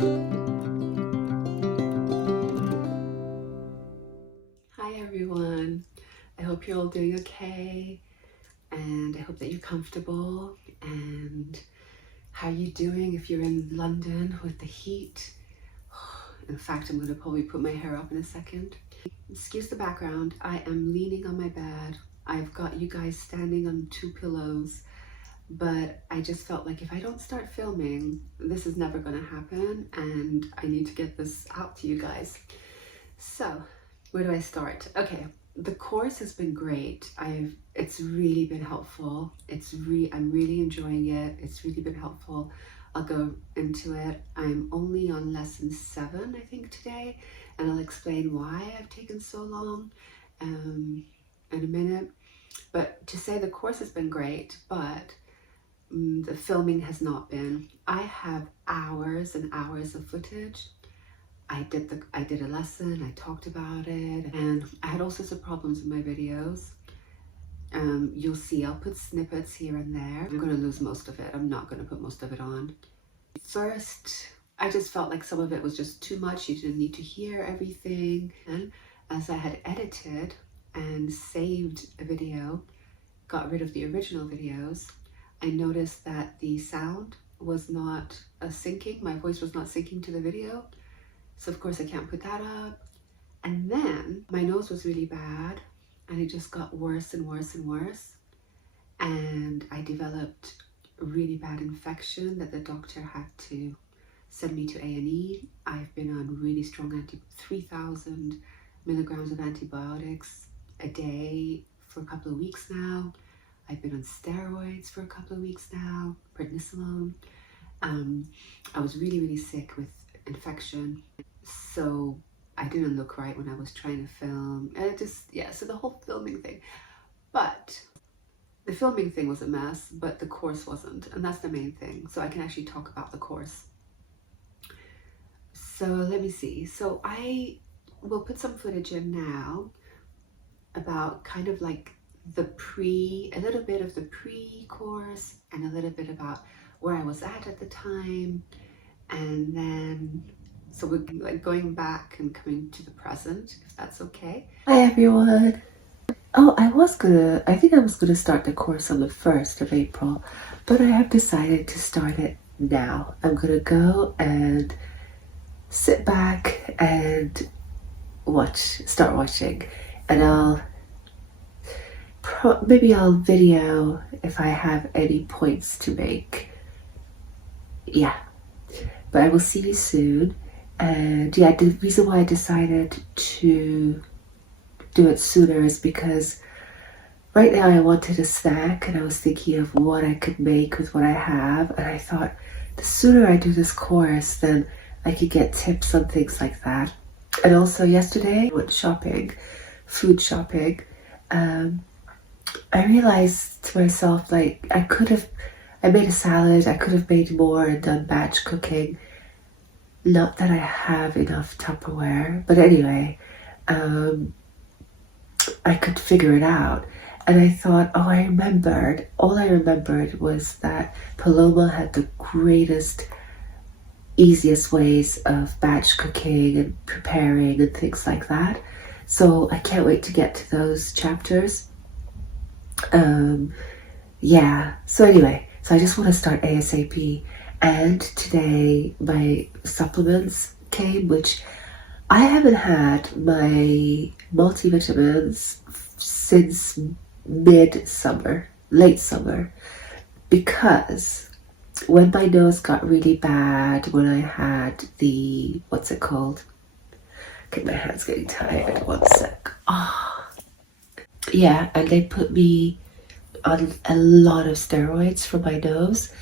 Hi everyone, I hope you're all doing okay, and I hope that you're comfortable. And how are you doing if you're in London with the heat? In fact, I'm going to probably put my hair up in a second. Excuse the background, I am leaning on my bed. I've got you guys standing on 2 pillows, but I just felt like if I don't start filming, this is never going to happen, and I need to get this out to you guys. So where do I start? Okay, the course has been great. It's really been helpful. I'm really enjoying it. It's really been helpful. I'll go into it. I'm only on lesson 7, I think, today, and I'll explain why I've taken so long in a minute. But to say the course has been great, but the filming has not been. I have hours and hours of footage. I did a lesson, I talked about it, and I had all sorts of problems with my videos. You'll see I'll put snippets here and there. I'm going to lose most of it. I'm not going to put most of it on. First, I just felt like some of it was just too much. You didn't need to hear everything. And as I had edited and saved a video, got rid of the original videos, I noticed that the sound was not syncing. My voice was not syncing to the video. So of course I can't put that up. And then my nose was really bad, and it just got worse and worse and worse. And I developed a really bad infection that the doctor had to send me to A&E. I've been on really strong 3,000 milligrams of antibiotics a day for a couple of weeks now. I've been on steroids for a couple of weeks now, prednisolone. I was really, really sick with infection. So I didn't look right when I was trying to film. And so the whole filming thing. But the filming thing was a mess, but the course wasn't. And that's the main thing. So I can actually talk about the course. So let me see. So I will put some footage in now about kind of like a little bit of the pre-course, and a little bit about where I was at the time. And then so we're like going back and coming to the present, if that's okay. Hi everyone. Oh, I think I was gonna start the course on the 1st of April, but I have decided to start it now. I'm gonna go and sit back and start watching, and maybe I'll video if I have any points to make. Yeah, but I will see you soon. And yeah, the reason why I decided to do it sooner is because right now I wanted a snack, and I was thinking of what I could make with what I have, and I thought the sooner I do this course, then I could get tips on things like that. And also yesterday I went shopping, food shopping. I realized to myself, like, I made a salad, I could have made more and done batch cooking. Not that I have enough Tupperware, but anyway, I could figure it out. And I thought, all I remembered was that Paloma had the greatest, easiest ways of batch cooking and preparing and things like that. So I can't wait to get to those chapters. Yeah, so anyway, so I just want to start ASAP. And today my supplements came, which I haven't had my multivitamins since late summer, because when my nose got really bad, when I had the, what's it called? Okay, my hand's getting tired, 1 sec. Yeah, and they put me on a lot of steroids for my nose.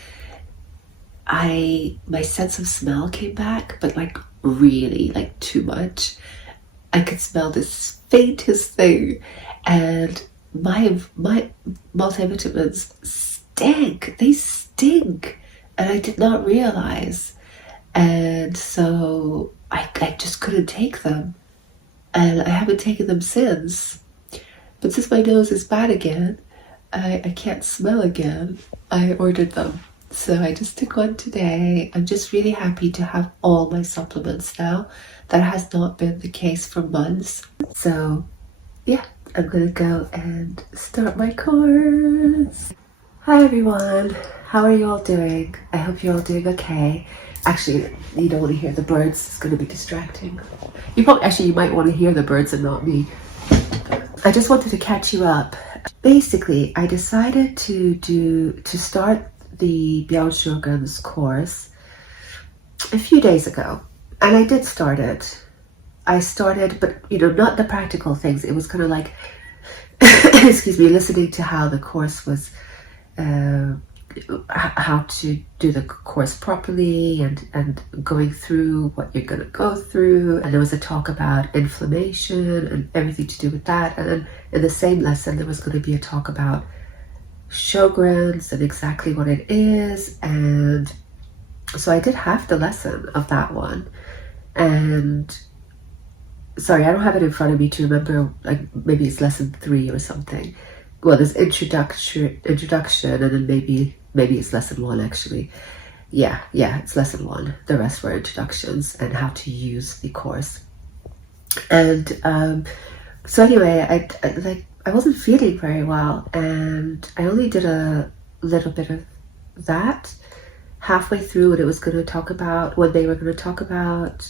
My sense of smell came back, but like really, like too much. I could smell this faintest thing, and my multivitamins stink. They stink, and I did not realize. And so I just couldn't take them, and I haven't taken them since. But since my nose is bad again, I can't smell again, I ordered them. So I just took one today. I'm just really happy to have all my supplements now. That has not been the case for months. So yeah, I'm gonna go and start my course. Hi everyone, how are you all doing? I hope you're all doing okay. Actually, you don't want to hear the birds, it's going to be distracting. You might want to hear the birds and not me. I just wanted to catch you up. Basically, I decided to start the Beyond Sjögren's course a few days ago, and I did start it. I started, but not the practical things. It was kind of like, excuse me, listening to how the course was, how to do the course properly, and going through what you're going to go through. And there was a talk about inflammation and everything to do with that. And then in the same lesson, there was going to be a talk about Sjogren'S and exactly what it is. And so I did half the lesson of that one. And sorry, I don't have it in front of me to remember, like maybe it's lesson 3 or something. Well, there's introduction, and then maybe it's lesson 1 actually. Yeah, it's lesson 1. The rest were introductions and how to use the course. And so anyway, I wasn't feeling very well, and I only did a little bit of that halfway through. When they were going to talk about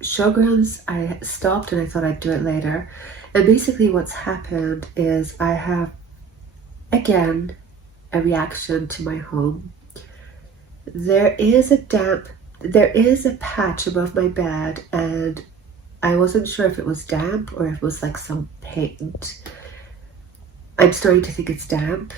Sjogren's, I stopped and I thought I'd do it later. And basically what's happened is I have, again, a reaction to my home. There is a patch above my bed, and I wasn't sure if it was damp or if it was like some paint. I'm starting to think it's damp.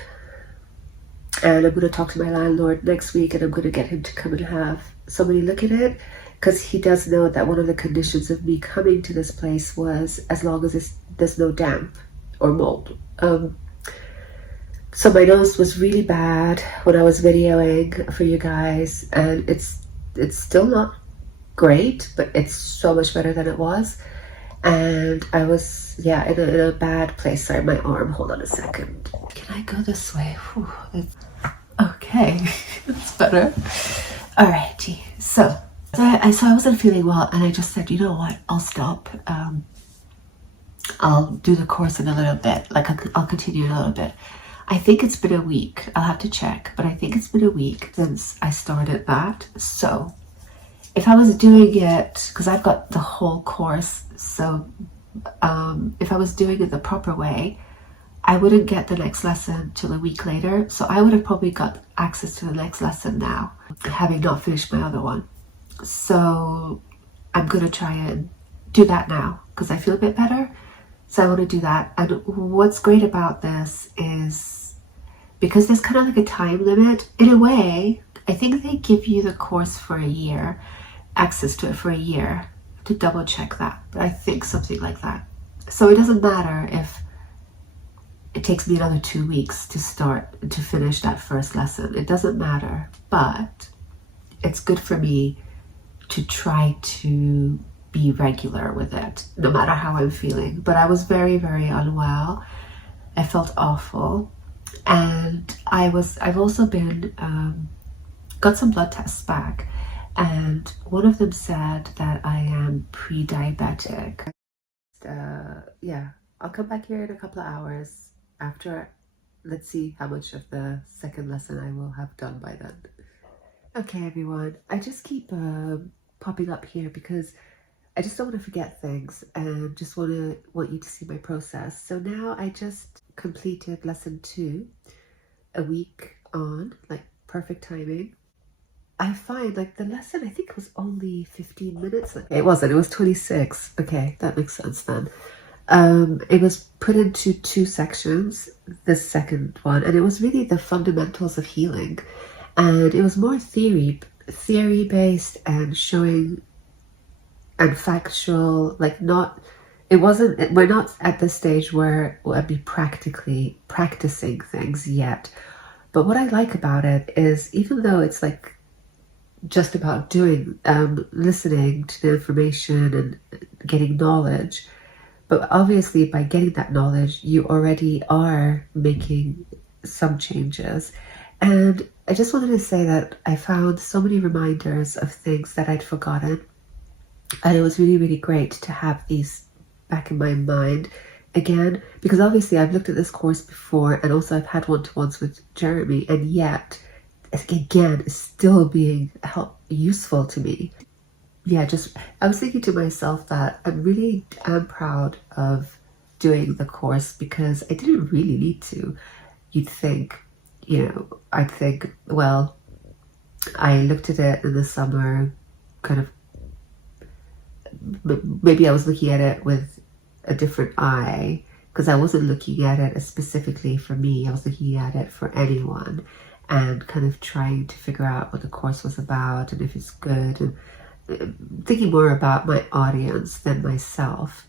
And I'm going to talk to my landlord next week, and I'm going to get him to come and have somebody look at it, because he does know that one of the conditions of me coming to this place was as long as there's no damp or mold. So my nose was really bad when I was videoing for you guys, and it's still not great, but it's so much better than it was. And I was, in a bad place. Sorry, my arm, hold on a second. Can I go this way? Whew, okay, that's better. Alrighty, so I wasn't feeling well, and I just said, you know what, I'll stop. I'll do the course in a little bit, I'll continue in a little bit. I think it's been a week. I'll have to check, but I think it's been a week since I started that. So if I was doing it, because I've got the whole course, so if I was doing it the proper way, I wouldn't get the next lesson till a week later. So I would have probably got access to the next lesson now, having not finished my other one. So I'm going to try and do that now because I feel a bit better. So I want to do that. And what's great about this is because there's kind of like a time limit, in a way, I think they give you the course for a year, access to it for a year, to double check that. But I think something like that. So it doesn't matter if it takes me another 2 weeks to finish that first lesson. It doesn't matter, but it's good for me to try to be regular with it, no matter how I'm feeling. But I was very, very unwell. I felt awful. And I've also been, got some blood tests back. And one of them said that I am pre-diabetic. I'll come back here in a couple of hours after. Let's see how much of the second lesson I will have done by then. Okay, everyone, I just keep popping up here because I just don't want to forget things and just want you to see my process. So now I just completed lesson 2, a week on, like perfect timing. I find like the lesson, I think was only 15 minutes. It wasn't, it was 26. Okay, that makes sense then. It was put into 2 sections, the second one, and it was really the fundamentals of healing. And it was more theory based and showing and factual, we're not at the stage where I'd be practically practicing things yet. But what I like about it is, even though it's like just about doing, listening to the information and getting knowledge, but obviously by getting that knowledge, you already are making some changes. And I just wanted to say that I found so many reminders of things that I'd forgotten. And it was really, really great to have these back in my mind again, because obviously I've looked at this course before, and also I've had one-to-ones with Jeremy, and yet, again, it's still being useful to me. Yeah, I was thinking to myself that I really am proud of doing the course because I didn't really need to. You'd think, I'd think, well, I looked at it in the summer, kind of, maybe I was looking at it with a different eye because I wasn't looking at it specifically for me. I was looking at it for anyone and kind of trying to figure out what the course was about and if it's good, and thinking more about my audience than myself.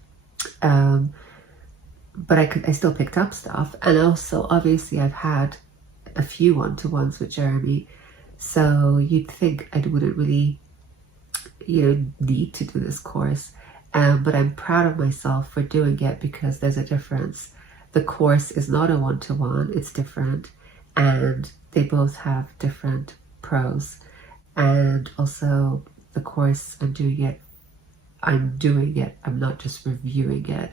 But I still picked up stuff, and also obviously I've had a few one-to-ones with Jeremy, so you'd think I wouldn't really need to do this course, but I'm proud of myself for doing it because there's a difference. The course is not a one-to-one, it's different, and they both have different pros. And also the course, I'm doing it, I'm not just reviewing it.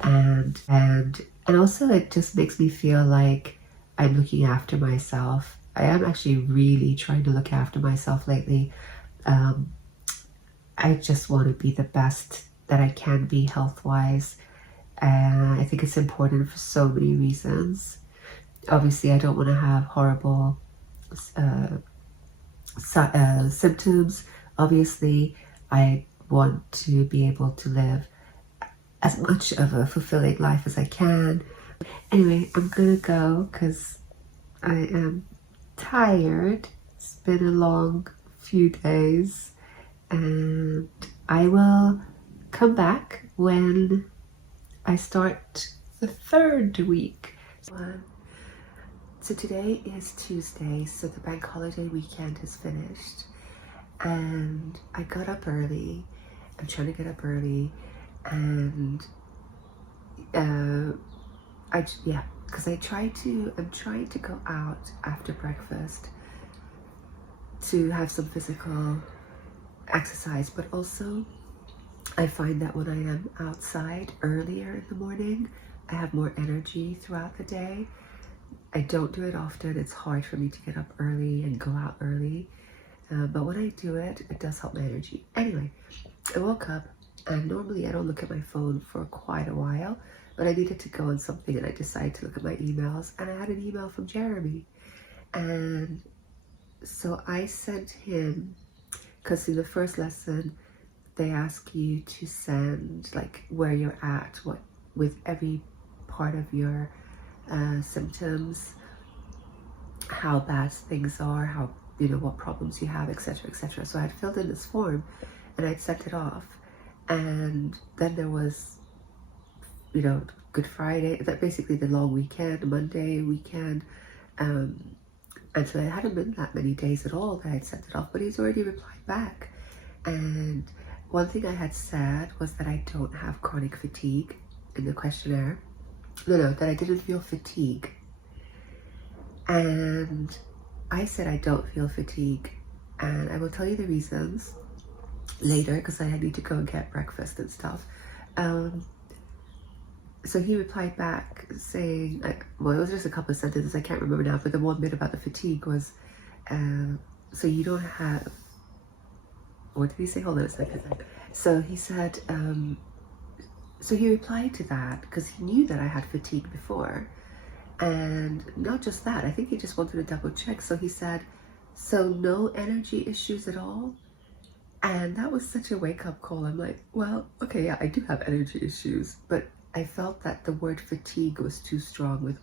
And also it just makes me feel like I'm looking after myself. I am actually really trying to look after myself lately. I just want to be the best that I can be health-wise. I think it's important for so many reasons. Obviously, I don't want to have horrible symptoms. Obviously, I want to be able to live as much of a fulfilling life as I can. Anyway, I'm gonna go because I am tired. It's been a long few days, and I will come back when I start the third week. So today is Tuesday, so the bank holiday weekend is finished, and I got up early. I'm trying to get up early, and because I'm trying to go out after breakfast to have some physical exercise, but also I find that when I am outside earlier in the morning, I have more energy throughout the day. I don't do it often. It's hard for me to get up early and go out early, but when I do it, it does help my energy. Anyway, I woke up, and normally I don't look at my phone for quite a while, but I needed to go on something, and I decided to look at my emails, and I had an email from Jeremy. And so I sent him, because in the first lesson, they ask you to send like where you're at, what with every part of your symptoms, how bad things are, how what problems you have, etc., etc. So I had filled in this form, and I'd sent it off, and then there was Good Friday, that basically the long weekend, Monday weekend, and so it hadn't been that many days at all that I'd sent it off, but he's already replied back. And one thing I had said was that I don't have chronic fatigue in the questionnaire. No, that I didn't feel fatigue. And I said I don't feel fatigue, and I will tell you the reasons later because I need to go and get breakfast and stuff. So he replied back saying, well, it was just a couple of sentences, I can't remember now, but the one bit about the fatigue was, so you don't have, what did he say? Hold on a second. So he said, so he replied to that because he knew that I had fatigue before. And not just that, I think he just wanted to double check. So he said, so no energy issues at all? And that was such a wake-up call. I'm like, well, okay, yeah, I do have energy issues, but I felt that the word fatigue was too strong with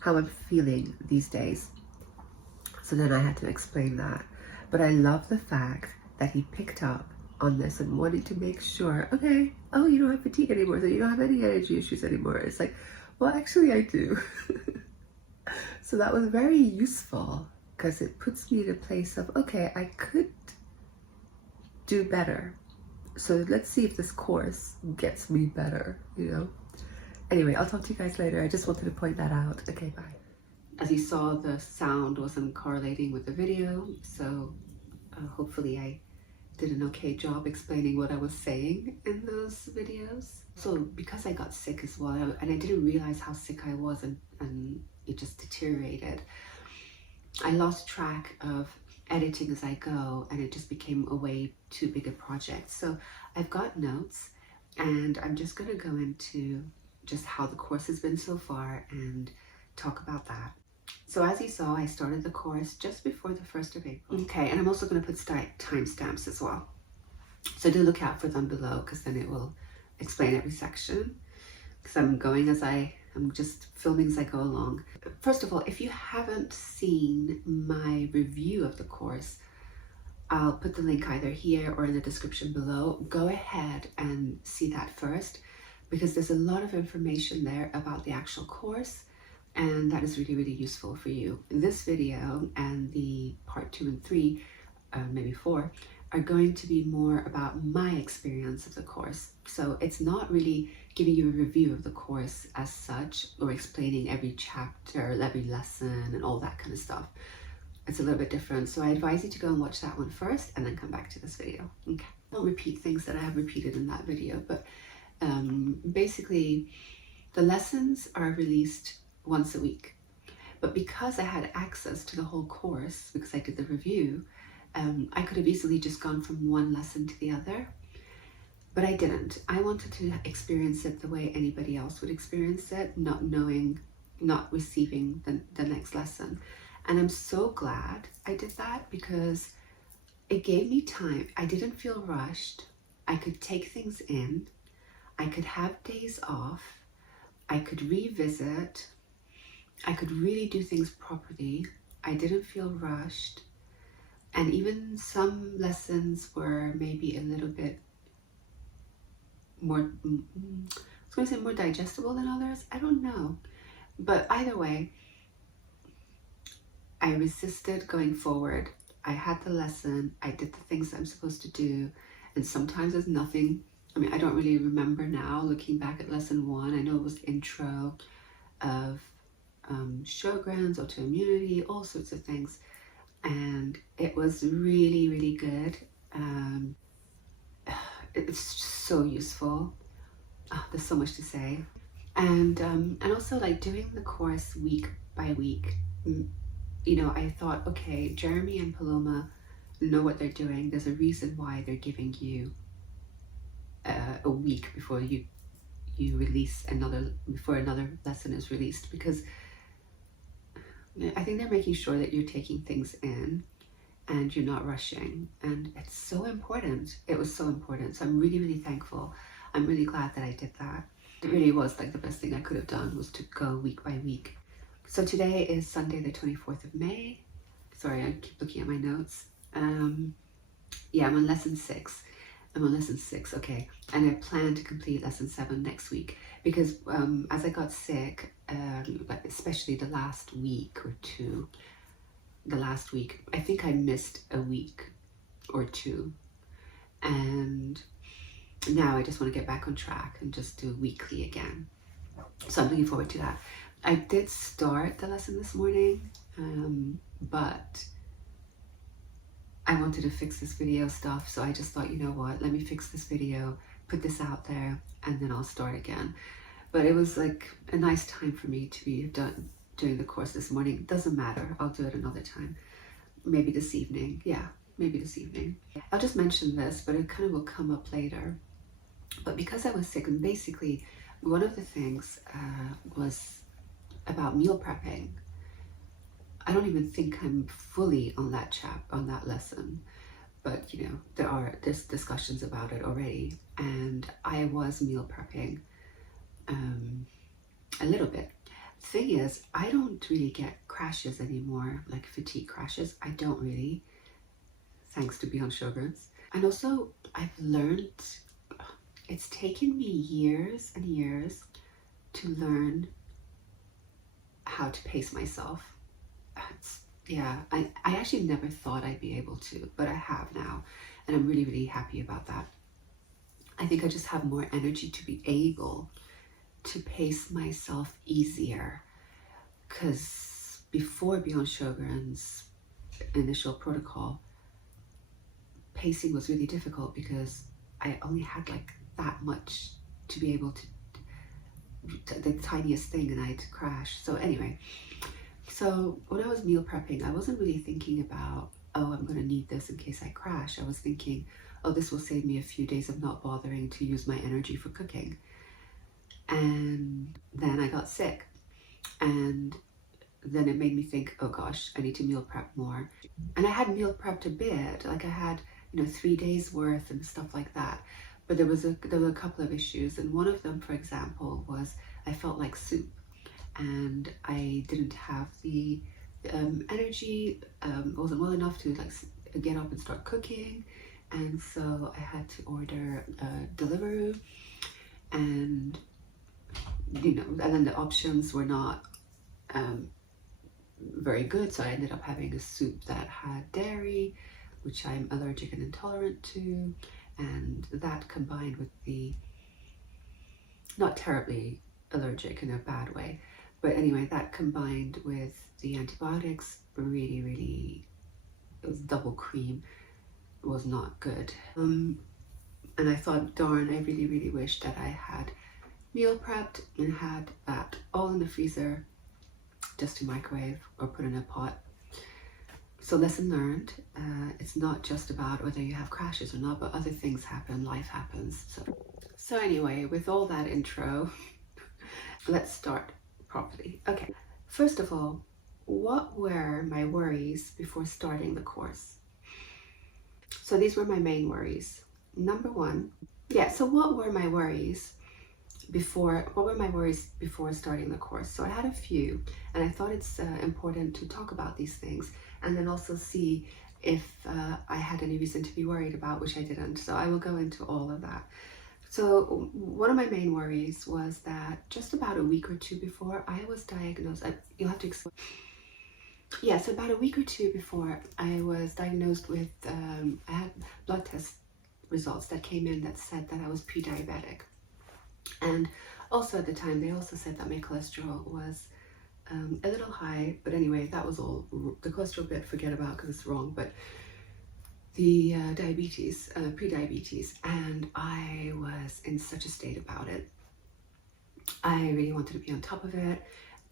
how I'm feeling these days. So then I had to explain that. But I love the fact that he picked up on this and wanted to make sure, okay, oh, you don't have fatigue anymore, so you don't have any energy issues anymore. It's like, well, actually I do. So that was very useful because it puts me in a place of, okay, I could do better. So let's see if this course gets me better, Anyway, I'll talk to you guys later. I just wanted to point that out. Okay, bye. As you saw, the sound wasn't correlating with the video, so hopefully I did an okay job explaining what I was saying in those videos. So because I got sick as well, and I didn't realize how sick I was, and it just deteriorated, I lost track of editing as I go, and it just became a way too big a project. So I've got notes, and I'm just going to go into just how the course has been so far and talk about that. So as you saw, I started the course just before the 1st of April. Okay, and I'm also going to put timestamps as well. So do look out for them below, because then it will explain every section. Because I'm just filming as I go along. First of all, if you haven't seen my review of the course, I'll put the link either here or in the description below. Go ahead and see that first, because there's a lot of information there about the actual course, and that is really, really useful for you. This video and the part 2 and 3, maybe 4, are going to be more about my experience of the course. So it's not really giving you a review of the course as such, or explaining every chapter, every lesson, and all that kind of stuff. It's a little bit different. So I advise you to go and watch that one first, and then come back to this video. Okay. I'll repeat things that I have repeated in that video, but basically the lessons are released once a week. But because I had access to the whole course, because I did the review, I could have easily just gone from one lesson to the other, but I didn't. I wanted to experience it the way anybody else would experience it, not knowing, not receiving the next lesson. And I'm so glad I did that, because it gave me time. I didn't feel rushed. I could take things in. I could have days off. I could revisit. I could really do things properly. I didn't feel rushed. And even some lessons were maybe a little bit more, I was going to say more digestible than others. I don't know. But either way, I resisted going forward. I had the lesson. I did the things that I'm supposed to do. And sometimes there's nothing. I mean, I don't really remember now, looking back at lesson 1. I know it was intro of Sjogren'S, autoimmunity, all sorts of things. And it was really, really good. It's so useful. Oh, there's so much to say. And also, like, doing the course week by week, you know, I thought, okay, Jeremy and Paloma know what they're doing. There's a reason why they're giving you a week before you release before another lesson is released, because I think they're making sure that you're taking things in and you're not rushing. And it's so important. It was so important. So I'm really, really thankful. I'm really glad that I did that. It really was like the best thing I could have done, was to go week by week. So today is Sunday, the 24th of May. Sorry, I keep looking at my notes. Yeah, I'm on lesson 6. Okay. And I plan to complete lesson 7 next week, because as I got sick, especially the last week or two, I think I missed a week or two. And now I just want to get back on track and just do weekly again. So I'm looking forward to that. I did start the lesson this morning, but I wanted to fix this video stuff, so I just thought, you know what, let me fix this video, put this out there, and then I'll start again. But it was like a nice time for me to be doing the course this morning. Doesn't matter, I'll do it another time. Maybe this evening. Yeah, maybe this evening. I'll just mention this, but it kind of will come up later. But because I was sick, and basically one of the things was about meal prepping. I don't even think I'm fully on that lesson, but you know, there's discussions about it already, and I was meal prepping a little bit. Thing is, I don't really get crashes anymore, like fatigue crashes. I don't really, thanks to Beyond Sjögren's. And also, I've learned, it's taken me years and years to learn how to pace myself. I actually never thought I'd be able to, but I have now, and I'm really, really happy about that. I think I just have more energy to be able to pace myself easier, because before Beyond Sjögren's initial protocol, pacing was really difficult because I only had like that much to be able to, the tiniest thing, and I'd crash. So anyway, so when I was meal prepping, I wasn't really thinking about, oh, I'm going to need this in case I crash. I was thinking, oh, this will save me a few days of not bothering to use my energy for cooking. And then I got sick, and then it made me think, oh gosh, I need to meal prep more. And I had meal prepped a bit, like I had, 3 days worth and stuff like that. But there were a couple of issues, and one of them, for example, was I felt like soup, and I didn't have the energy, wasn't well enough to like get up and start cooking, and so I had to order Deliveroo, and and then the options were not very good, so I ended up having a soup that had dairy, which I'm allergic and intolerant to, and that combined with the, not terribly allergic in a bad way, but anyway, that combined with the antibiotics really, it was double cream, it was not good. And I thought, darn, I really wish that I had meal prepped and had that all in the freezer just to microwave or put in a pot. So lesson learned, it's not just about whether you have crashes or not, but other things happen, life happens. So anyway, with all that intro, let's start properly. Okay, first of all, what were my worries before starting the course? So these were my main worries. Number one, so what were my worries before starting the course? So I had a few, and I thought it's important to talk about these things and then also see if I had any reason to be worried about, which I didn't. So I will go into all of that. So one of my main worries was that just about a week or two before I was diagnosed, you'll have to explain. Yeah, so about a week or two before I was diagnosed with, I had blood test results that came in that said that I was pre-diabetic. And also at the time, they also said that my cholesterol was a little high, but anyway, that was all. The cholesterol bit, forget about, because it's wrong, but the diabetes, pre-diabetes, and I was in such a state about it. I really wanted to be on top of it.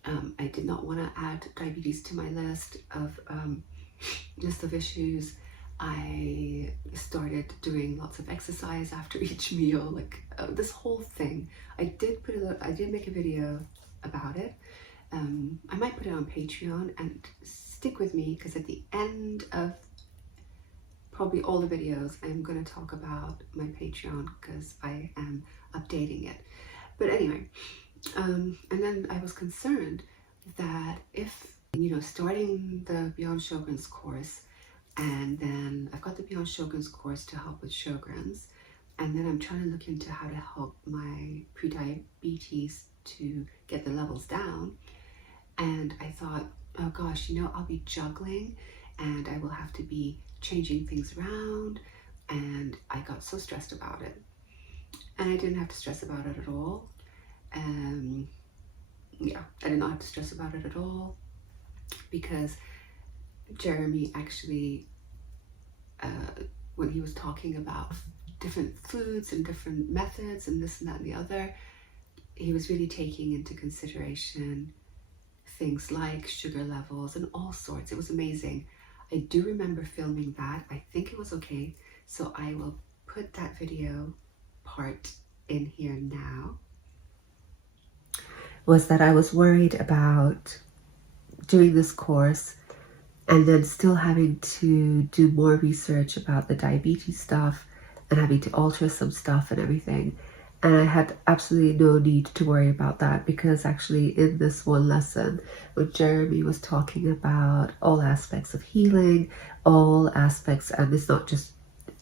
I did not want to add diabetes to my list of issues. I started doing lots of exercise after each meal, like this whole thing. I did make a video about it. I might put it on Patreon, and stick with me because at the end of probably all the videos, I'm going to talk about my Patreon because I am updating it. But anyway, and then I was concerned that if, starting the Beyond Sjögren's course, and then I've got the Beyond Sjögren's course to help with Sjogren's, and then I'm trying to look into how to help my pre-diabetes to get the levels down. And I thought, oh gosh, I'll be juggling and I will have to be changing things around. And I got so stressed about it. And I didn't have to stress about it at all. I did not have to stress about it at all, because Jeremy actually, when he was talking about different foods and different methods and this and that and the other, he was really taking into consideration things like sugar levels and all sorts. It was amazing. I do remember filming that. I think it was okay. So I will put that video part in here now. Was that I was worried about doing this course and then still having to do more research about the diabetes stuff and having to alter some stuff and everything. And I had absolutely no need to worry about that, because actually in this one lesson, when Jeremy was talking about all aspects of healing, all aspects, and it's not just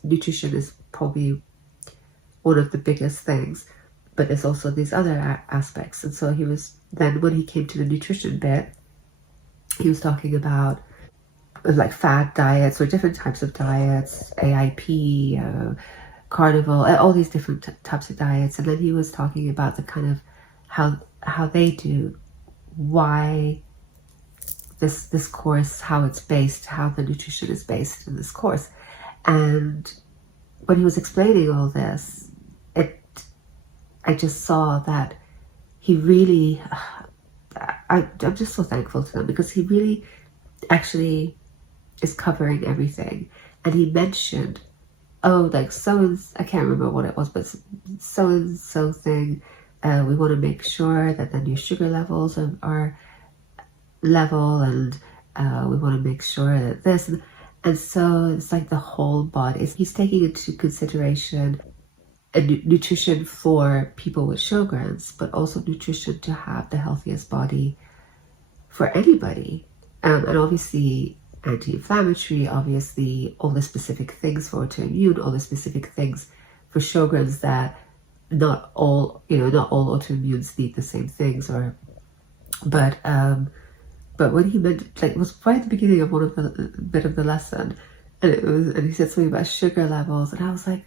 nutrition is probably one of the biggest things, but there's also these other aspects. And so he was, then when he came to the nutrition bit, he was talking about like fad diets or different types of diets, AIP, carnivore, all these different types of diets. And then he was talking about the kind of how they do, why this course, how it's based, how the nutrition is based in this course. And when he was explaining all this, I just saw that he really, I'm just so thankful to him, because he really actually is covering everything. And he mentioned, oh, like I can't remember what it was, but so and so thing, we want to make sure that then your sugar levels are level, and we want to make sure that this, and so it's like the whole body. He's taking into consideration nutrition for people with Sjogren's, but also nutrition to have the healthiest body for anybody. And obviously anti-inflammatory, obviously all the specific things for autoimmune, all the specific things for Sjogren's, that not all autoimmunes need the same things, but when he meant, like, it was right at the beginning of one of the bit of the lesson, and he said something about sugar levels, and I was like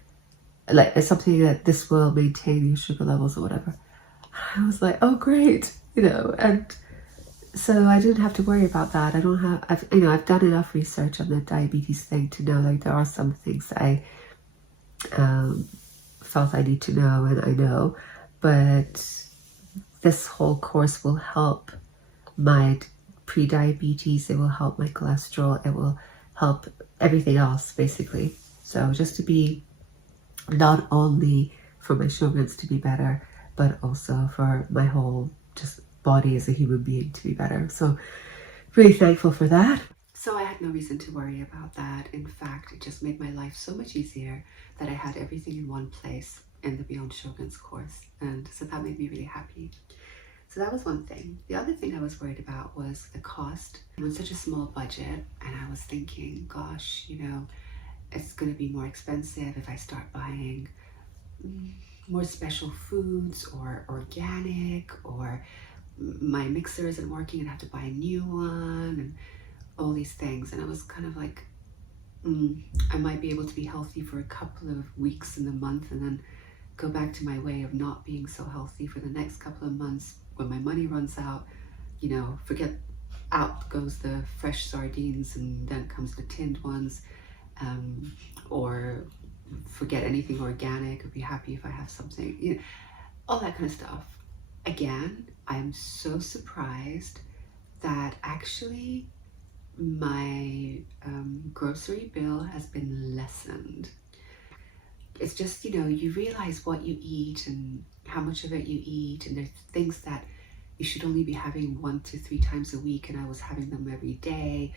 it's something that this will maintain your sugar levels or whatever. I was like, oh great, and so I didn't have to worry about that. I've done enough research on the diabetes thing to know, like, there are some things that I felt I need to know, and I know, but this whole course will help my pre-diabetes, it will help my cholesterol, it will help everything else, basically. So just to be, not only for my Sjogren's to be better, but also for my whole just body as a human being to be better. So really thankful for that. So I had no reason to worry about that. In fact, it just made my life so much easier that I had everything in one place in the Beyond Sjögren's course. And so that made me really happy. So that was one thing. The other thing I was worried about was the cost. I'm on such a small budget, and I was thinking, gosh, it's going to be more expensive if I start buying more special foods or organic, or my mixer isn't working and I have to buy a new one, and all these things. And I was kind of like, I might be able to be healthy for a couple of weeks in the month, and then go back to my way of not being so healthy for the next couple of months. When my money runs out, forget, out goes the fresh sardines, and then comes the tinned ones, or forget anything organic, or be happy if I have something, all that kind of stuff. Again, I'm so surprised that actually my grocery bill has been lessened. It's just, you realize what you eat and how much of it you eat, and there's things that you should only be having 1 to 3 times a week, and I was having them every day.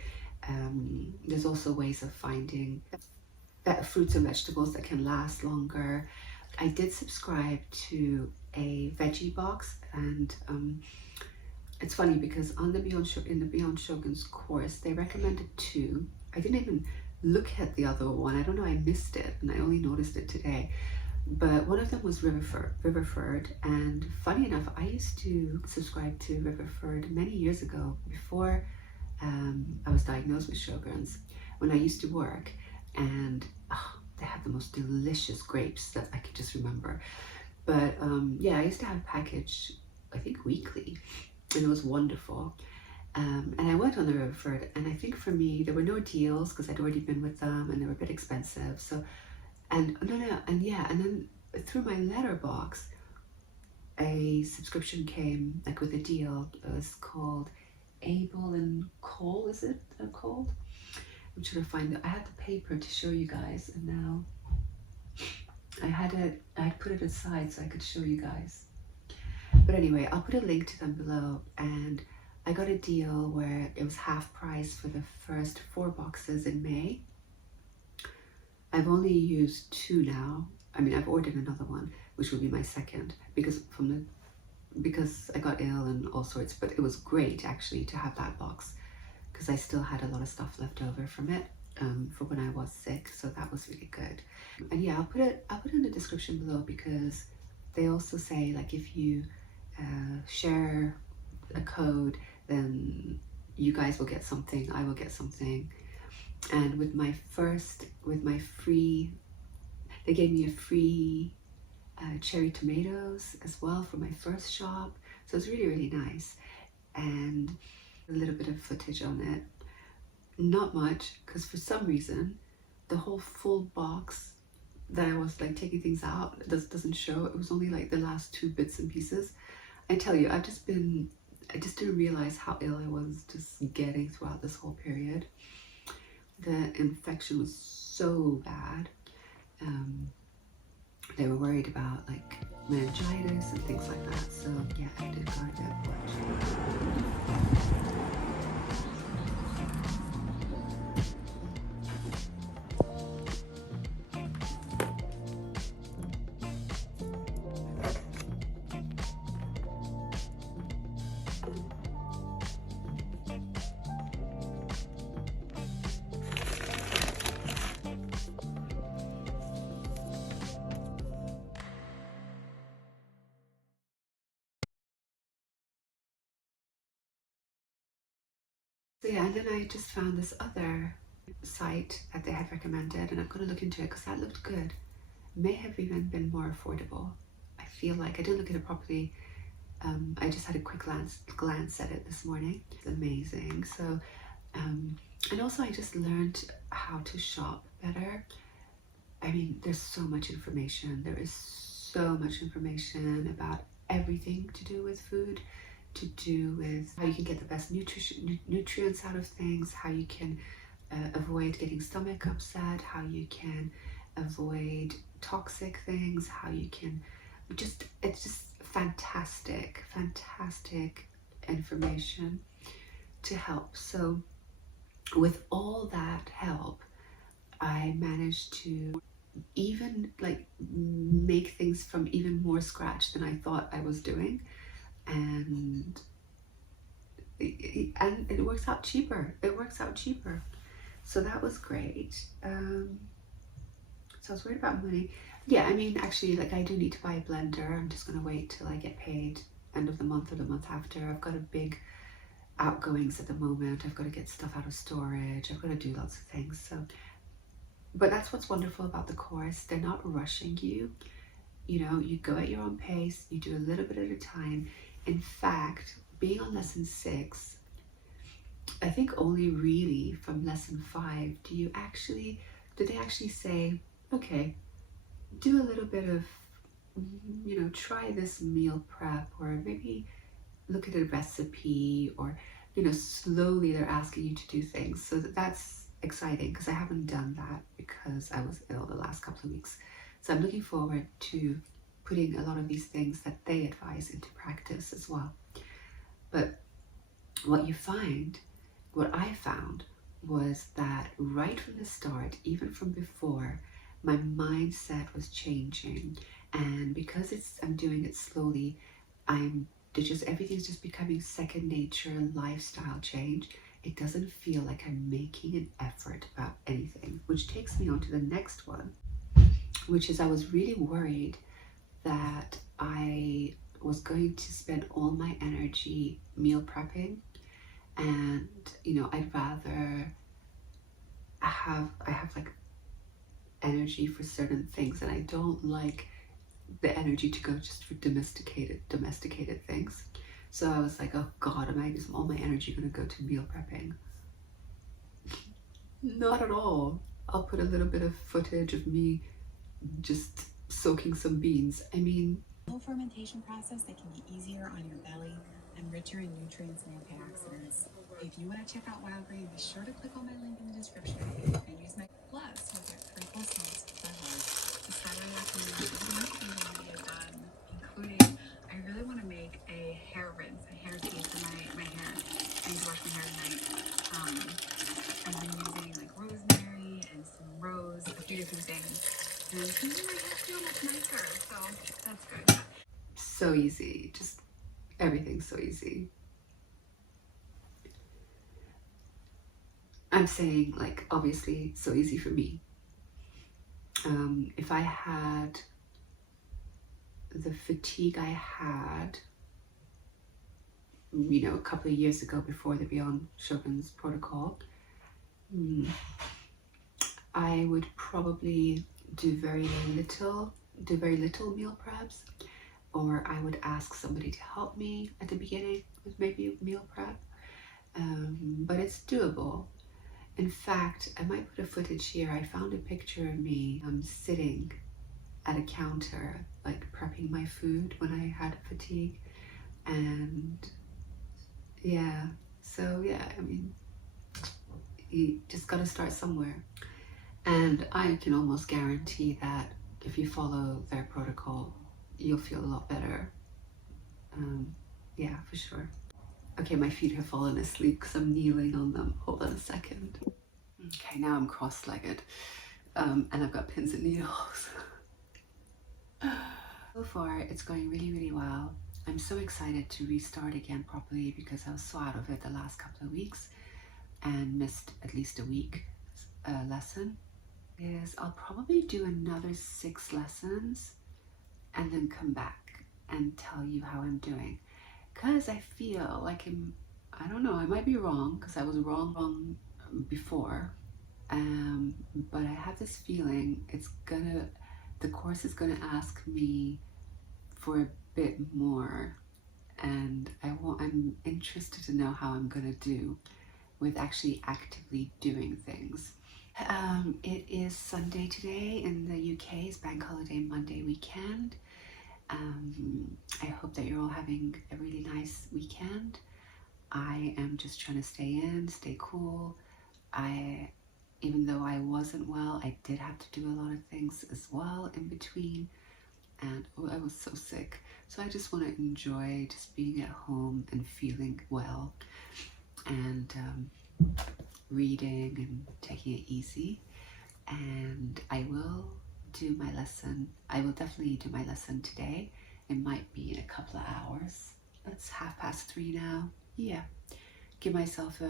There's also ways of finding fruits and vegetables that can last longer. I did subscribe to a veggie box, and it's funny because in the Beyond Sjögren's course, they recommended 2. I didn't even look at the other one. I don't know, I missed it, and I only noticed it today. But one of them was Riverford, and funny enough, I used to subscribe to Riverford many years ago, before I was diagnosed with Sjogren's, when I used to work, and they had the most delicious grapes that I could just remember. But yeah, I used to have a package, I think weekly, and it was wonderful. And I went on the Riverford, and I think for me, there were no deals because I'd already been with them, and they were a bit expensive. So, and then through my letterbox, a subscription came, like, with a deal. It was called Able and Cole, is it called? I'm trying to find it. I had the paper to show you guys, and now I had put it aside so I could show you guys. But anyway, I'll put a link to them below, and I got a deal where it was half price for the first 4 boxes in May. I've only used 2 now. I mean, I've ordered another one, which will be my second, because I got ill and all sorts. But it was great actually to have that box, because I still had a lot of stuff left over from it for when I was sick. So that was really good. And yeah, I'll put it in the description below, because they also say, like, if you share a code, then you guys will get something, I will get something. And with my free, they gave me a free cherry tomatoes as well for my first shop. So it's really, really nice. And A little bit of footage on it. Not much, because for some reason, the whole full box that I was like taking things out doesn't show. It was only like the last 2 bits and pieces. I tell you, I just didn't realize how ill I was just getting throughout this whole period. The infection was so bad. They were worried about like meningitis and things like that. So yeah, I did go to So yeah, and then I just found this other site that they had recommended, and I'm going to look into it because that looked good. May have even been more affordable. I feel like I didn't look at it properly. I just had a quick glance at it this morning. It's amazing. So, and also I just learned how to shop better. I mean, there's so much information. There is so much information about everything to do with food, to do with how you can get the best nutrients out of things, how you can avoid getting stomach upset, how you can avoid toxic things, how you can it's just fantastic information to help. So with all that help, I managed to even like make things from even more scratch than I thought I was doing. And it works out cheaper. So that was great. So I was worried about money. Yeah, I mean, actually, like I do need to buy a blender. I'm just gonna wait till I get paid end of the month or the month after. I've got a big outgoings at the moment. I've got to get stuff out of storage. I've got to do lots of things. So, but that's what's wonderful about the course. They're not rushing you. You know, you go at your own pace. You do a little bit at a time. In fact, being on lesson 6, I think only really from lesson 5 do they actually say, okay, do a little bit of, you know, try this meal prep, or maybe look at a recipe, or, you know, slowly they're asking you to do things. So that's exciting because I haven't done that because I was ill the last couple of weeks. So I'm looking forward to putting a lot of these things that they advise into practice as well. But what I found was that right from the start, even from before, my mindset was changing. And because I'm doing it slowly, everything's just becoming second nature, lifestyle change. It doesn't feel like I'm making an effort about anything, which takes me on to the next one, which is I was really worried that I was going to spend all my energy meal prepping, and you know, I'd rather I have like energy for certain things, and I don't like the energy to go just for domesticated things. So I was like, oh God, is all my energy going to go to meal prepping? Not at all. I'll put a little bit of footage of me just soaking some beans. I mean, slow fermentation process that can be easier on your belly and richer in nutrients and antioxidants. If you want to check out Wild Green, be sure to click on my link in the description and use my plus to get 3 plus months for hers. It's highly recommended. Everything that we have done, including I really want to make a hair rinse, a hair tea for my hair. I need to wash my hair tonight. I've been using like rosemary and some rose, a few different things. And it's making my hair feel much nicer, so that's good. So easy, just everything's so easy. I'm saying, like, obviously so easy for me. If I had the fatigue I had, you know, a couple of years ago before the Beyond Sjögren's protocol, I would probably do very little meal preps, or I would ask somebody to help me at the beginning with maybe meal prep. but it's doable. In fact, I might put a footage here. I found a picture of me sitting at a counter, like prepping my food when I had fatigue. And yeah, so yeah, I mean, you just got to start somewhere. And I can almost guarantee that if you follow their protocol, you'll feel a lot better. Yeah, for sure. Okay, my feet have fallen asleep because I'm kneeling on them. Hold on a second. Okay, now I'm cross-legged, and I've got pins and needles. So far, it's going really, really well. I'm so excited to restart again properly because I was so out of it the last couple of weeks and missed at least a week lesson. Yes, I'll probably do another 6 lessons and then come back and tell you how I'm doing. Because I feel like I don't know, I might be wrong because I was wrong before. But I have this feeling the course is gonna ask me for a bit more, and I'm interested to know how I'm gonna do with actually actively doing things. It is Sunday today in the UK. It's Bank Holiday Monday weekend. I hope that you're all having a really nice weekend. I am just trying to stay in, stay cool. Even though I wasn't well, I did have to do a lot of things as well in between. And I was so sick. So I just want to enjoy just being at home and feeling well and reading and taking it easy. And I will do my lesson. I will definitely do my lesson today. It might be in a couple of hours. It's 3:30 now. Yeah. Give myself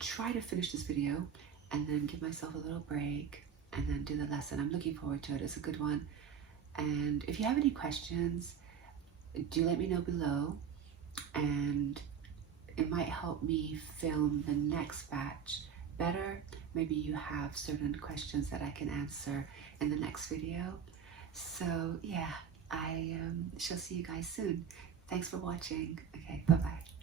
try to finish this video and then give myself a little break and then do the lesson. I'm looking forward to it. It's a good one. And if you have any questions, do let me know below, and it might help me film the next batch better. Maybe you have certain questions that I can answer in the next video. So yeah, I shall see you guys soon. Thanks for watching. Okay, bye-bye.